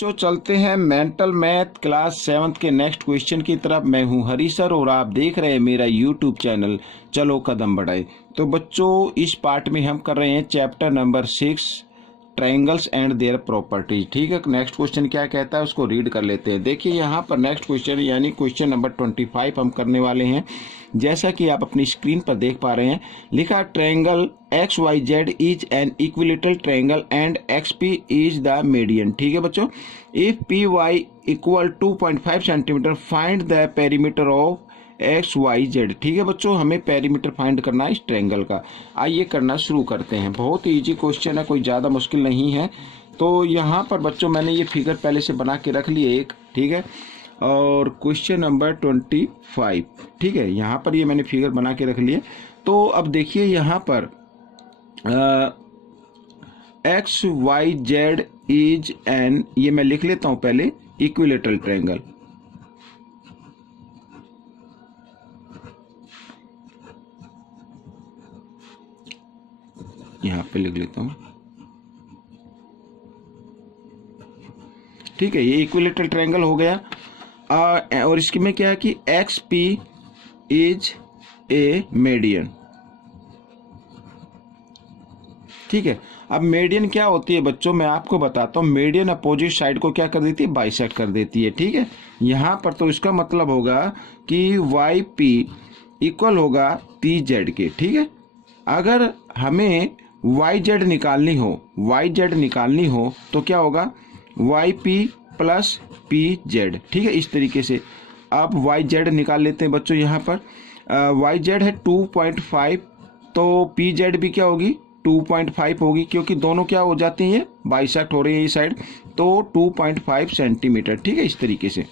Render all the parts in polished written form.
बच्चों चलते हैं मेंटल मैथ क्लास 7 के नेक्स्ट क्वेश्चन की तरफ। मैं हूं हरी सर और आप देख रहे हैं मेरा यूट्यूब चैनल चलो कदम बढ़ाए। तो बच्चों इस पार्ट में हम कर रहे हैं chapter number 6 triangles and their properties. ठीक है, नेक्स्ट क्वेश्चन क्या कहता है उसको रीड कर लेते हैं। देखिए यहाँ पर नेक्स्ट क्वेश्चन यानी क्वेश्चन नंबर 25 हम करने वाले हैं। जैसा कि आप अपनी स्क्रीन पर देख पा रहे हैं, लिखा triangle X Y Z is an equilateral triangle and X P is the median. ठीक है बच्चों, if P Y equal 2.5 centimetre find the perimeter of X Y Z. ठीक है बच्चों, हमें पेरीमीटर फाइंड करना है इस ट्रायंगल का। आइए करना शुरू करते हैं। बहुत ही इजी क्वेश्चन है, कोई ज़्यादा मुश्किल नहीं है। तो यहाँ पर बच्चों मैंने ये फिगर पहले से बना के रख लिए एक, ठीक है। और क्वेश्चन नंबर 25, ठीक है, यहाँ पर ये मैंने फिगर बना के रख लिए। तो अब देखिए यहाँ पर X Y Z is an, ये मैं लिख लेता हूँ पहले, इक्विलेटरल ट्रायंगल। यहाँ पे लिख लेता हूँ, ठीक है। ये इक्विलेटरल ट्रायंगल हो गया। और इसके में क्या है कि x P is a median. ठीक है, अब मीडियन क्या होती है बच्चों, मैं आपको बताता हूँ। मीडियन अपोजिट साइड को क्या कर देती है, बाइसेक्ट कर देती है। ठीक है, यहाँ पर तो इसका मतलब होगा कि वाई पी इक्वल होगा पी जेड के। ठीक है, अगर हमें वाई जेड निकालनी हो तो क्या होगा, Y P plus P Z. ठीक है, इस तरीके से अब वाई जेड निकाल लेते हैं बच्चों। यहाँ पर वाई जेड है 2.5, तो पी जेड भी क्या होगी, 2.5 होगी, क्योंकि दोनों क्या हो जाती हैं, ये बाइसेक्ट हो रही है ये साइड, तो 2.5 सेंटीमीटर। ठीक है, इस तरीके से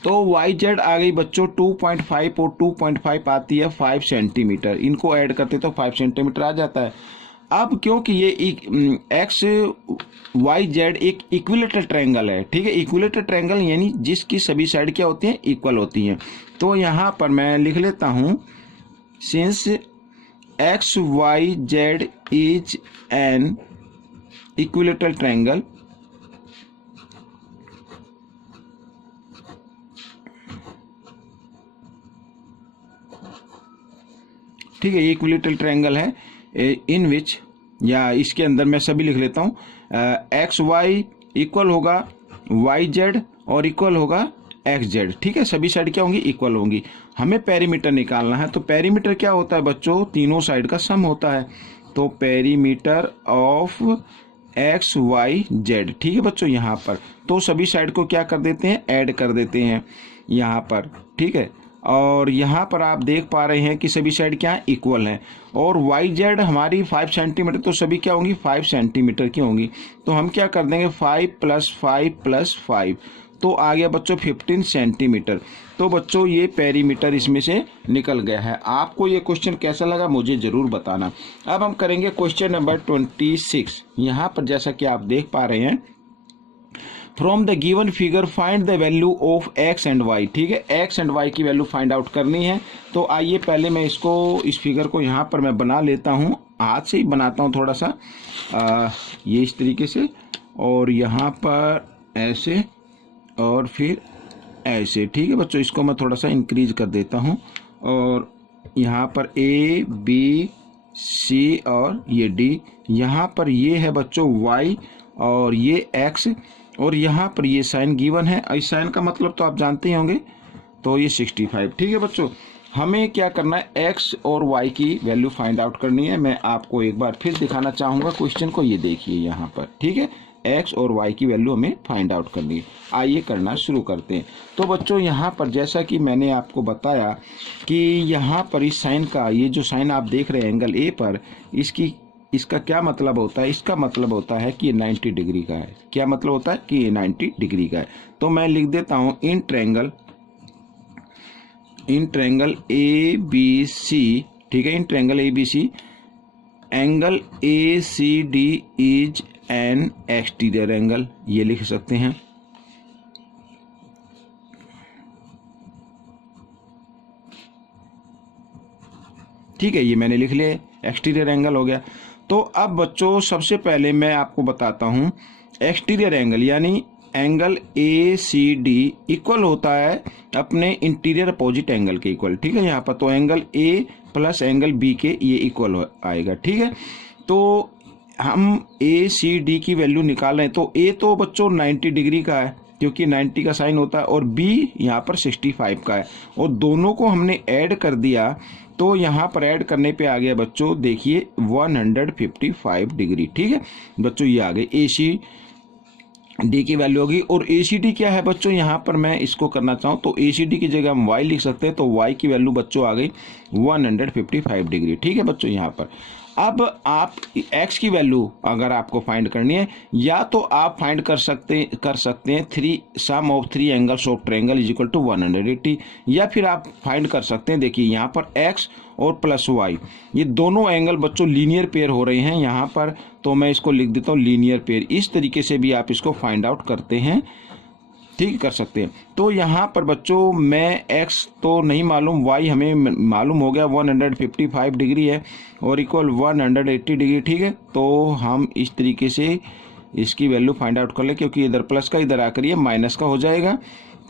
तो वाई जेड आ गई बच्चों 2.5 और 2.5 आती है 5 सेंटीमीटर। इनको ऐड करते तो 5 सेंटीमीटर आ जाता है। अब क्योंकि ये एक्स वाई जेड एक इक्विलेटरल ट्रायंगल है, ठीक है, इक्विलेटरल ट्रायंगल यानी जिसकी सभी साइड क्या होती हैं, इक्वल होती हैं। तो यहाँ पर मैं लिख लेता हूँ, since X Y Z is an equilateral triangle, ठीक है, ये इक्विलेटरल ट्रायंगल है इन विच, या इसके अंदर मैं सभी लिख लेता हूँ, एक्स वाई इक्वल होगा वाई जेड और इक्वल होगा एक्स जेड। ठीक है, सभी साइड क्या होंगी, इक्वल होंगी। हमें पेरीमीटर निकालना है, तो पेरीमीटर क्या होता है बच्चों, तीनों साइड का सम होता है। तो perimeter of X Y Z, ठीक है बच्चों, यहाँ पर तो सभी साइड को क्या कर देते हैं, ऐड कर देते हैं यहाँ पर। ठीक है, और यहाँ पर आप देख पा रहे हैं कि सभी साइड क्या है, इक्वल हैं। और वाई जेड हमारी 5 सेंटीमीटर, तो सभी क्या होंगी, 5 सेंटीमीटर की होंगी। तो हम क्या कर देंगे, 5 + 5 + 5, तो आ गया बच्चों 15 सेंटीमीटर। तो बच्चों ये पेरीमीटर इसमें से निकल गया है। आपको ये क्वेश्चन कैसा लगा मुझे ज़रूर बताना। अब हम करेंगे क्वेश्चन नंबर 26। यहाँ पर जैसा कि आप देख पा रहे हैं, from the given figure find the value of X and Y. ठीक है, एक्स एंड वाई की वैल्यू फाइंड आउट करनी है। तो आइए पहले मैं इस फिगर को यहाँ पर मैं बना लेता हूँ, हाथ से ही बनाता हूँ थोड़ा सा, ये इस तरीके से, और यहाँ पर ऐसे और फिर ऐसे। ठीक है बच्चों, इसको मैं थोड़ा सा इंक्रीज कर देता हूँ, और यहाँ पर ए बी सी और ये डी, यहाँ पर ये है बच्चों वाई और ये एक्स, और यहाँ पर ये साइन गिवन है। इस साइन का मतलब तो आप जानते ही होंगे, तो ये 65। ठीक है बच्चों, हमें क्या करना है, एक्स और वाई की वैल्यू फाइंड आउट करनी है। मैं आपको एक बार फिर दिखाना चाहूँगा क्वेश्चन को, ये देखिए यहाँ पर। ठीक है, एक्स और वाई की वैल्यू हमें फाइंड आउट करनी है। आइए करना शुरू करते हैं। तो बच्चों यहाँ पर जैसा कि मैंने आपको बताया कि यहाँ पर इस साइन का, ये जो साइन आप देख रहे हैं एंगल ए पर, इसका क्या मतलब होता है, इसका मतलब होता है कि ये 90 डिग्री का है। क्या मतलब होता है कि ये 90 डिग्री का है। तो मैं लिख देता हूँ इन ट्रायंगल ए बी सी, ठीक है, in triangle A B C angle A C D is an exterior angle, ये लिख सकते हैं। ठीक है, ये मैंने लिख लिया, एक्सटीरियर एंगल हो गया। तो अब बच्चों सबसे पहले मैं आपको बताता हूं एक्सटीरियर एंगल यानी एंगल ACD इक्वल होता है अपने इंटीरियर अपोजिट एंगल के इक्वल, ठीक है। यहाँ पर तो angle A plus angle B के ये इक्वल आएगा, ठीक है। तो हम ACD की वैल्यू निकाल रहे हैं, तो A तो बच्चों 90 डिग्री का है क्योंकि 90 का साइन होता है, और B यहाँ पर 65 का है, और दोनों को हमने ऐड कर दिया तो यहाँ पर ऐड करने पे आ गया बच्चों देखिए 155 डिग्री, ठीक है बच्चों। ये आ गए ACD की वैल्यू होगी। और ACD क्या है बच्चों, यहाँ पर मैं इसको करना चाहूँ तो ACD की जगह हम Y लिख सकते हैं, तो Y की वैल्यू बच्चों आ गई 155 डिग्री, ठीक है बच्चों। यहाँ पर अब आप x की वैल्यू अगर आपको फाइंड करनी है, या तो आप फाइंड कर सकते हैं sum of 3 angles of triangle is equal to 180, या फिर आप फाइंड कर सकते हैं, देखिए यहाँ पर x और प्लस y ये दोनों एंगल बच्चों लीनियर पेयर हो रहे हैं यहाँ पर, तो मैं इसको लिख देता हूँ लीनियर पेयर। इस तरीके से भी आप इसको फाइंड आउट करते हैं, ठीक कर सकते हैं। तो यहाँ पर बच्चों मैं x तो नहीं मालूम, y हमें मालूम हो गया 155 डिग्री है और इक्वल 180 डिग्री, ठीक है। तो हम इस तरीके से इसकी वैल्यू फाइंड आउट कर ले, क्योंकि इधर प्लस का इधर आकर ये माइनस का हो जाएगा,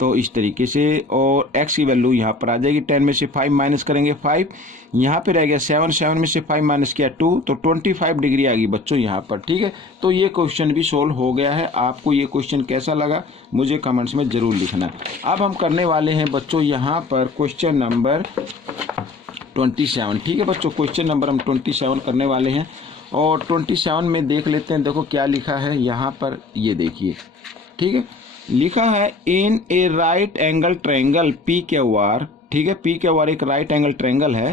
तो इस तरीके से। और x की वैल्यू यहाँ पर आ जाएगी 10 में से 5 माइनस करेंगे 5, यहाँ पे रह गया 7 में से 5 माइनस किया 2, तो 25 डिग्री आ गई बच्चों यहाँ पर, ठीक है। तो ये क्वेश्चन भी सोल्व हो गया है। आपको ये क्वेश्चन कैसा लगा मुझे कमेंट्स में जरूर लिखना। अब हम करने वाले हैं बच्चों यहाँ पर क्वेश्चन नंबर 27, ठीक है बच्चों। क्वेश्चन नंबर हम 27 करने वाले हैं, और 27 में देख लेते हैं, देखो क्या लिखा है यहाँ पर, ये देखिए, ठीक है। लिखा है in a right angle triangle PQR, ठीक है। PQR एक राइट एंगल ट्रायंगल है।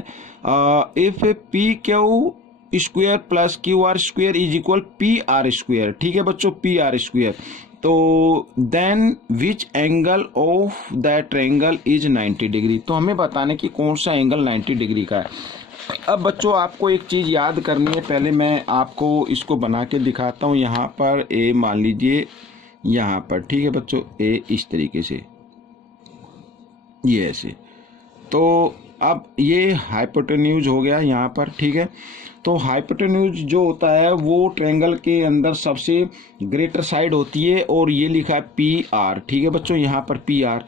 If PQ square plus QR square is equal PR square, ठीक है बच्चों, PR स्क्वायर, तो then which angle of that triangle is 90 degree. तो हमें बताने की कौन सा एंगल 90 डिग्री का है। अब बच्चों आपको एक चीज़ याद करनी है, पहले मैं आपको इसको बना के दिखाता हूँ। यहाँ पर A मान लीजिए यहाँ पर, ठीक है बच्चों, A इस तरीके से, ये ऐसे, तो अब ये हाइपोटेन्यूज हो गया यहाँ पर, ठीक है। तो हाइपोटेन्यूज जो होता है वो ट्रायंगल के अंदर सबसे ग्रेटर साइड होती है, और ये लिखा है PR, ठीक है बच्चों, यहाँ पर PR।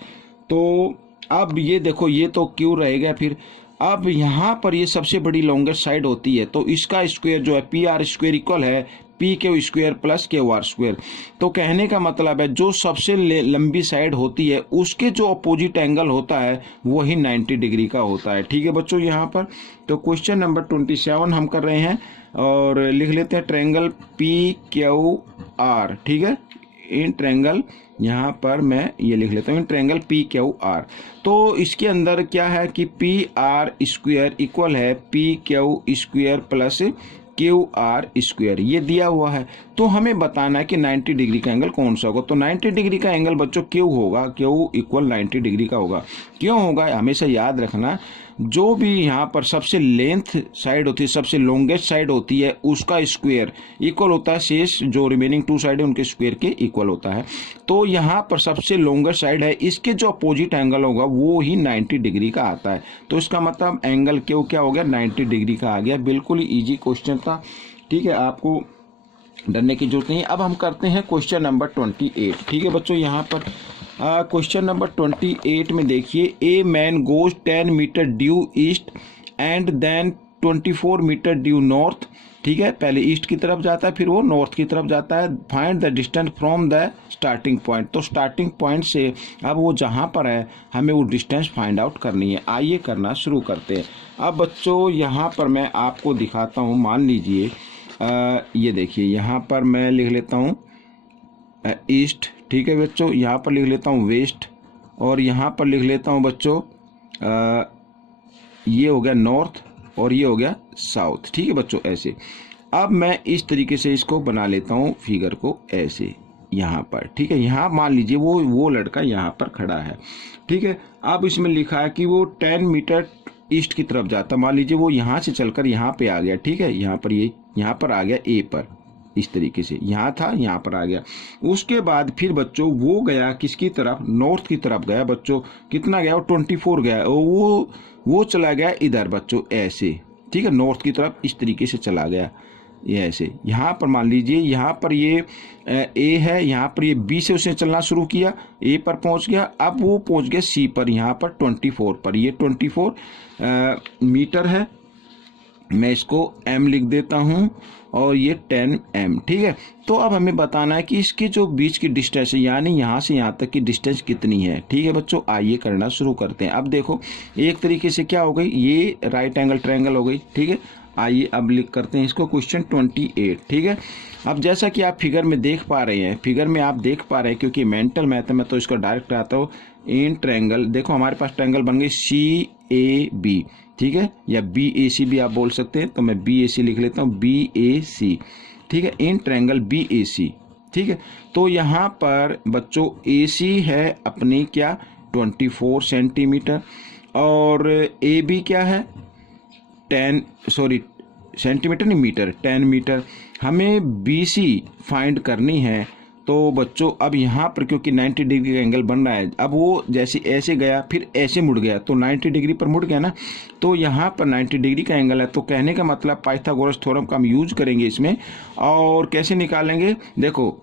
तो अब ये देखो, ये तो Q रहेगा, फिर अब यहाँ पर ये सबसे बड़ी लॉन्गेस्ट साइड होती है, तो इसका स्क्वायर जो है PR स्क्वायर इक्वल है PQ square plus QR square. तो कहने का मतलब है जो सबसे लंबी साइड होती है उसके जो अपोजिट एंगल होता है वही 90 डिग्री का होता है, ठीक है बच्चों यहाँ पर। तो क्वेश्चन नंबर 27 हम कर रहे हैं, और लिख लेते हैं ट्रायंगल PQR, ठीक है। इन ट्रायंगल यहाँ पर मैं ये लिख लेता हूँ, इन ट्रायंगल PQR। तो इसके अंदर क्या है कि PR स्क्वायर इक्वल है PQ square plus QR square, ये दिया हुआ है। तो हमें बताना है कि 90 डिग्री का एंगल कौन सा होगा। तो 90 डिग्री का एंगल बच्चों Q होगा, Q इक्वल 90 डिग्री का होगा। क्यों होगा हमेशा याद रखना, जो भी यहाँ पर सबसे लेंथ साइड होती है, सबसे लॉन्गेस्ट साइड होती है, उसका स्क्वायर इक्वल होता है शेष जो रिमेनिंग 2 साइड है उनके स्क्वायर के इक्वल होता है। तो यहाँ पर सबसे लॉन्गेस्ट साइड है, इसके जो अपोजिट एंगल होगा वो ही 90 डिग्री का आता है। तो इसका मतलब एंगल Q क्या हो गया, 90 डिग्री का आ गया। बिल्कुल ही ईजी क्वेश्चन था, ठीक है, आपको डरने की जरूरत नहीं। अब हम करते हैं क्वेश्चन नंबर 28, ठीक है बच्चों। यहाँ पर क्वेश्चन नंबर 28 में देखिए, a man goes 10 metre due east and then 24 metre due north, ठीक है। पहले ईस्ट की तरफ जाता है, फिर वो नॉर्थ की तरफ जाता है। Find the distance from the starting point. तो स्टार्टिंग पॉइंट से अब वो जहाँ पर है हमें वो डिस्टेंस फाइंड आउट करनी है। आइए करना शुरू करते हैं। अब बच्चों यहाँ पर मैं आपको दिखाता हूँ, मान लीजिए ये देखिए, यहाँ पर मैं लिख लेता हूँ ईस्ट, ठीक है बच्चों। यहाँ पर लिख लेता हूँ वेस्ट, और यहाँ पर लिख लेता हूँ बच्चों ये हो गया नॉर्थ, और ये हो गया साउथ, ठीक है बच्चों, ऐसे। अब मैं इस तरीके से इसको बना लेता हूँ फिगर को ऐसे यहाँ पर, ठीक है। यहाँ मान लीजिए वो लड़का यहाँ पर खड़ा है, ठीक है। अब इसमें लिखा है कि वो 10 मीटर ईस्ट की तरफ जाता, मान लीजिए वो यहाँ से चलकर यहाँ पे आ गया, ठीक है। यहाँ पर ये यहाँ पर आ गया ए पर, इस तरीके से यहाँ था, यहाँ पर आ गया। उसके बाद फिर बच्चों वो गया किसकी तरफ, नॉर्थ की तरफ गया बच्चों। कितना गया, 24 गया, वो चला गया इधर बच्चों ऐसे, ठीक है, नॉर्थ की तरफ इस तरीके से चला गया, ये ऐसे यहाँ पर मान लीजिए यहाँ पर ये ए है, यहाँ पर ये बी से उसने चलना शुरू किया, ए पर पहुँच गया, अब वो पहुँच गया सी पर, यहाँ पर 24 पर। ये 24 मीटर है, मैं इसको m लिख देता हूँ और ये 10m, ठीक है। तो अब हमें बताना है कि इसके जो बीच की डिस्टेंस है, यानी यहाँ से यहाँ तक की डिस्टेंस कितनी है, ठीक है बच्चों। आइए करना शुरू करते हैं। अब देखो एक तरीके से क्या हो गई, ये राइट एंगल ट्रायंगल हो गई, ठीक है। आइए अब लिख करते हैं इसको क्वेश्चन 28, ठीक है। अब जैसा कि आप फिगर में देख पा रहे हैं, फिगर में आप देख पा रहे हैं, क्योंकि मेंटल मैथ में तो इसको डायरेक्ट आता हो इन ट्रायंगल। देखो हमारे पास ट्रायंगल बन गई CAB, ठीक है, या BAC भी आप बोल सकते हैं, तो मैं BAC लिख लेता हूँ, BAC, ठीक है, इन ट्रायंगल BAC, ठीक है। तो यहाँ पर बच्चों AC है अपनी क्या 24 सेंटीमीटर, और AB क्या है 10 सेंटीमीटर नहीं मीटर, 10 मीटर। हमें BC फाइंड करनी है। तो बच्चों अब यहाँ पर क्योंकि 90 डिग्री का एंगल बन रहा है, अब वो जैसे ऐसे गया फिर ऐसे मुड़ गया, तो 90 डिग्री पर मुड़ गया ना, तो यहाँ पर 90 डिग्री का एंगल है। तो कहने का मतलब पाइथागोरस थ्योरम का हम यूज करेंगे इसमें। और कैसे निकालेंगे, देखो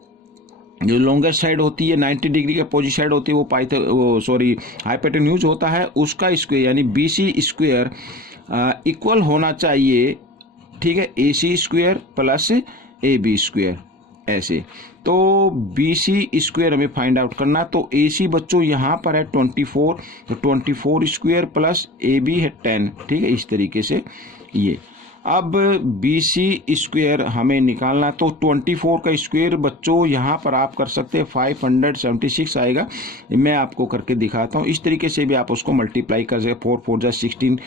जो लॉन्गेस्ट साइड होती है 90 डिग्री का अपोजिट साइड होती है वो हाइपोटेन्यूज होता है, उसका स्क्वायर यानी BC स्क्वायर इक्वल होना चाहिए, ठीक है, AC square plus AB square, ऐसे। तो BC स्क्वायर हमें फाइंड आउट करना, तो AC बच्चों यहाँ पर है 24, तो 24 स्क्वायर प्लस AB है 10, ठीक है, इस तरीके से ये। अब BC स्क्वायर हमें निकालना, तो 24 का स्क्वायर बच्चों यहाँ पर आप कर सकते हैं 576 आएगा। मैं आपको करके दिखाता हूँ, इस तरीके से भी आप उसको मल्टीप्लाई कर सकते, 4 4 जा 16,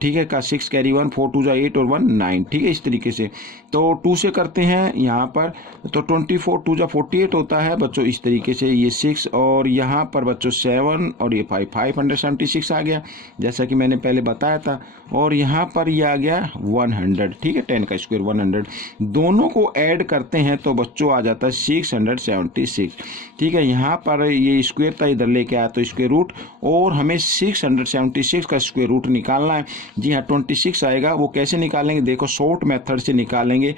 ठीक है, का 6 कैरी 1, 4 2 जा 8 और 1 9, ठीक है, इस तरीके से। तो 2 से करते हैं यहाँ पर, तो 24 2 जा 48 होता है बच्चों, इस तरीके से। ये 6 और यहाँ पर बच्चों 7 और ये 576 आ गया, जैसा कि मैंने पहले बताया था। और यहाँ पर ये आ गया 100, ठीक है, 10 का स्क्वायर 100। दोनों को ऐड करते हैं तो बच्चों आ जाता है 676, ठीक है। यहाँ पर ये स्क्वायर था, इधर लेके आया तो स्क्वायर रूट, और हमें 676 का स्क्वायर रूट निकालना है। जी हाँ, 26 आएगा। वो कैसे निकालेंगे, देखो शॉर्ट मेथड से निकालेंगे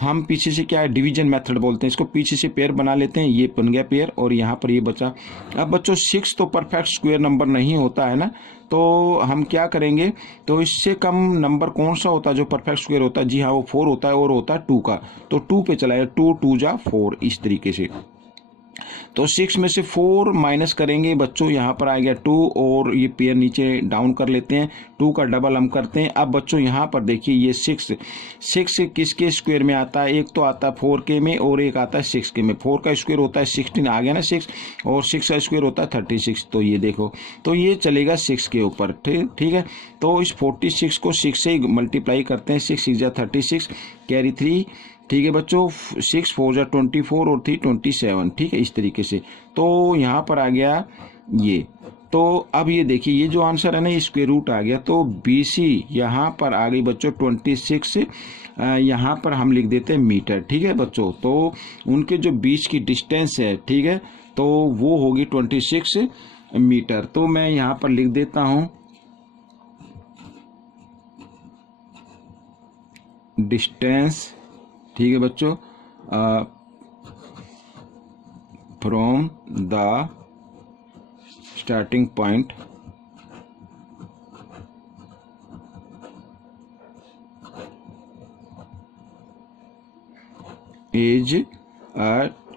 हम। पीछे से क्या है, डिवीजन मेथड बोलते हैं इसको, पीछे से पेयर बना लेते हैं, ये बन गया पेयर और यहाँ पर ये बचा। अब बच्चों 6 तो परफेक्ट स्क्वायर नंबर नहीं होता है ना, तो हम क्या करेंगे, तो इससे कम नंबर कौन सा होता है जो परफेक्ट स्क्वायर होता है, जी हाँ वो 4 होता है, और होता है 2 का, तो 2 पे चलाएगा, 2 2 जा 4, इस तरीके से। तो 6 में से 4 माइनस करेंगे बच्चों, यहाँ पर आ गया 2, और ये पेयर नीचे डाउन कर लेते हैं, 2 का डबल हम करते हैं। अब बच्चों यहाँ पर देखिए ये 6 किसके स्क्वायर में आता है, एक तो आता है 4 के में और एक आता है 6 के में। 4 का स्क्वायर होता है 16, आ गया ना 6, और 6 का स्क्वायर होता है 36, तो ये देखो, तो ये चलेगा 6 के ऊपर, ठीक है। तो इस 46 को 6 से मल्टीप्लाई करते हैं, 6 6 जा 36 कैरी 3, ठीक है बच्चों, 6 4 जा 24 और 3 27, ठीक है, इस तरीके से। तो यहाँ पर आ गया ये। तो अब ये देखिए ये जो आंसर है ना, ये स्क्वायर रूट आ गया, तो BC यहाँ पर आ गई बच्चों 26, यहाँ पर हम लिख देते हैं मीटर, ठीक है बच्चों। तो उनके जो बीच की डिस्टेंस है, ठीक है, तो वो होगी 26 मीटर। तो मैं यहाँ पर लिख देता हूँ डिस्टेंस, ठीक है बच्चों, from the starting point is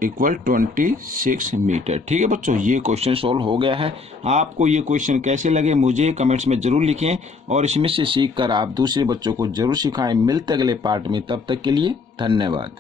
equal 26 metre, ठीक है बच्चों। ये क्वेश्चन सॉल्व हो गया है। आपको ये क्वेश्चन कैसे लगे मुझे कमेंट्स में जरूर लिखें, और इसमें से सीखकर आप दूसरे बच्चों को जरूर सिखाएं। मिलते अगले पार्ट में, तब तक के लिए धन्यवाद।